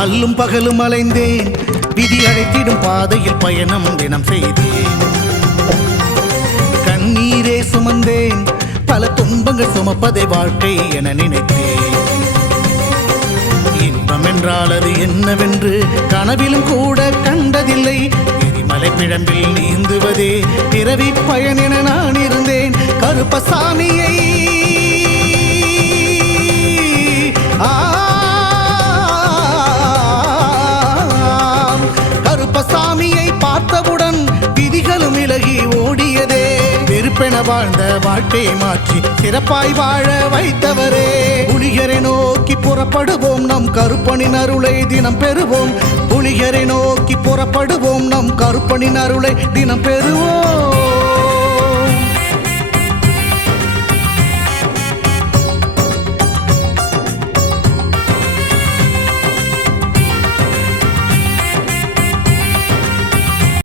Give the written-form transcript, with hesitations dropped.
அல்லும் பகலும் அலைந்தேன், விதி அழைத்திடும் பாதையில் பயணம் தினம் செய்தேன். கண்ணீரே சுமந்தேன், பல துன்பங்கள் சுமப்பதை வாழ்க்கை என நினைத்தேன். இன்பம் என்றால் அது என்னவென்று கனவிலும் கூட கண்டதில்லை. எரிமலை பிழம்பில் நீந்துவதே பிறவி பயன் என நான் இருந்தேன். கருப்பசாமியை கருப்பசாமியை பார்த்தவுடன் விதிகளும் விலகி ஓடியதே. வெறுப்பென வாழ்ந்த வாழ்க்கையை மாற்றி சிறப்பாய் வாழ வைத்தவரே. புலிகரை நோக்கி புறப்படுவோம், நம் கருப்பனின் அருளை தினம் பெறுவோம். புலிகரை நோக்கி புறப்படுவோம், நம் கருப்பனின் அருளை தினம் பெறுவோம்.